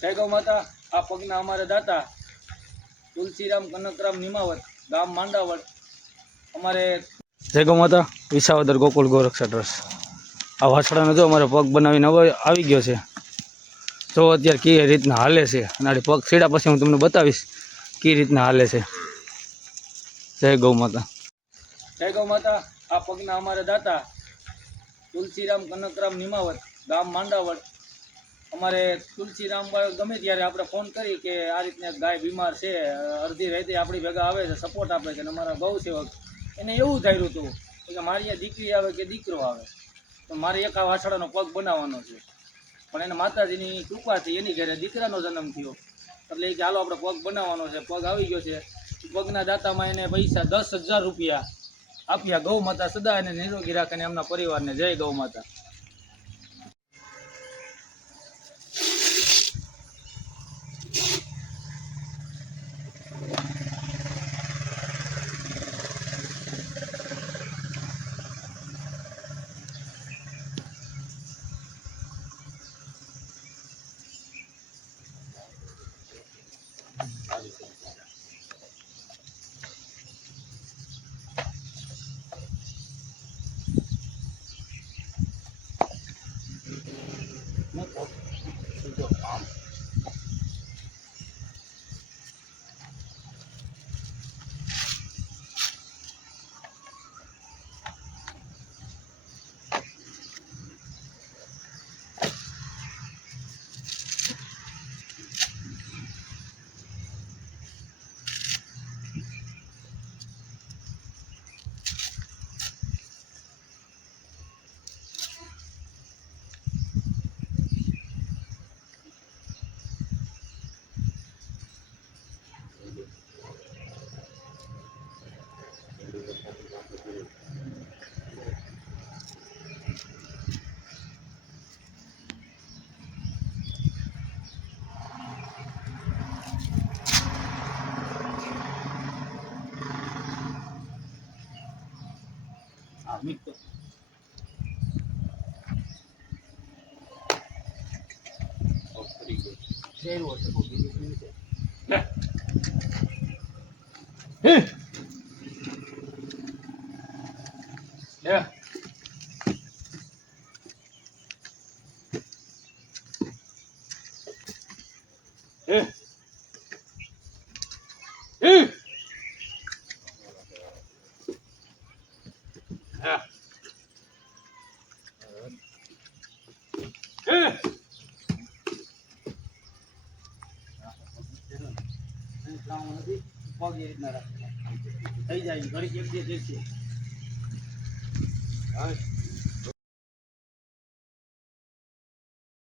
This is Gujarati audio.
જય ગૌ માતા। આ પગના અમારે દાતા તુલસીરામ કનકરામ નિમાવત, ગામ માંડાવડ। અમારે જય ગૌ માતા। વિસાવદર ગોકુળ ગોરક્ષા ટ્રસ્ટ। આ વાછડાનો જો અમારે પગ બનાવીને આવી ગયો છે। જો અત્યારે કઈ રીતના હાલે છે, અને પગ સીડા પછી હું તમને બતાવીશ કઈ રીતના હાલે છે। જય ગૌ માતા। જય ગૌ માતા। આ પગના અમારે દાતા તુલસીરામ કનકરામ નિમાવત, ગામ માંડાવડ। અમારે તુલસીરામ ગમે ત્યારે આપણે ફોન કરી કે આ રીતના ગાય બીમાર છે, અડધી રાતે આપણી ભેગા આવે છે, સપોર્ટ આપે છે। અને અમારા ગૌ સેવક એને એવું ધાર્યું હતું કે મારી દીકરી આવે કે દીકરો આવે તો મારે એક આ વાછડાનો પગ બનાવવાનો છે, પણ એને માતાજીની કૃપાથી એની ઘરે દીકરાનો જન્મ થયો, એટલે કે હાલો આપણે પગ બનાવવાનો છે। પગ આવી ગયો છે। પગના દાતામાં એને પૈસા 10,000 રૂપિયા આપ્યા। ગૌ માતા સદા એને નિરોગી રાખે અને એમના પરિવારને। જય ગૌ માતા। Mito. Oh, pretty good. There was a good. Yeah. Yeah. Yeah. Yeah. Yeah. પગ રીતના રાખે થઈ જાય ઘડી કેમ છે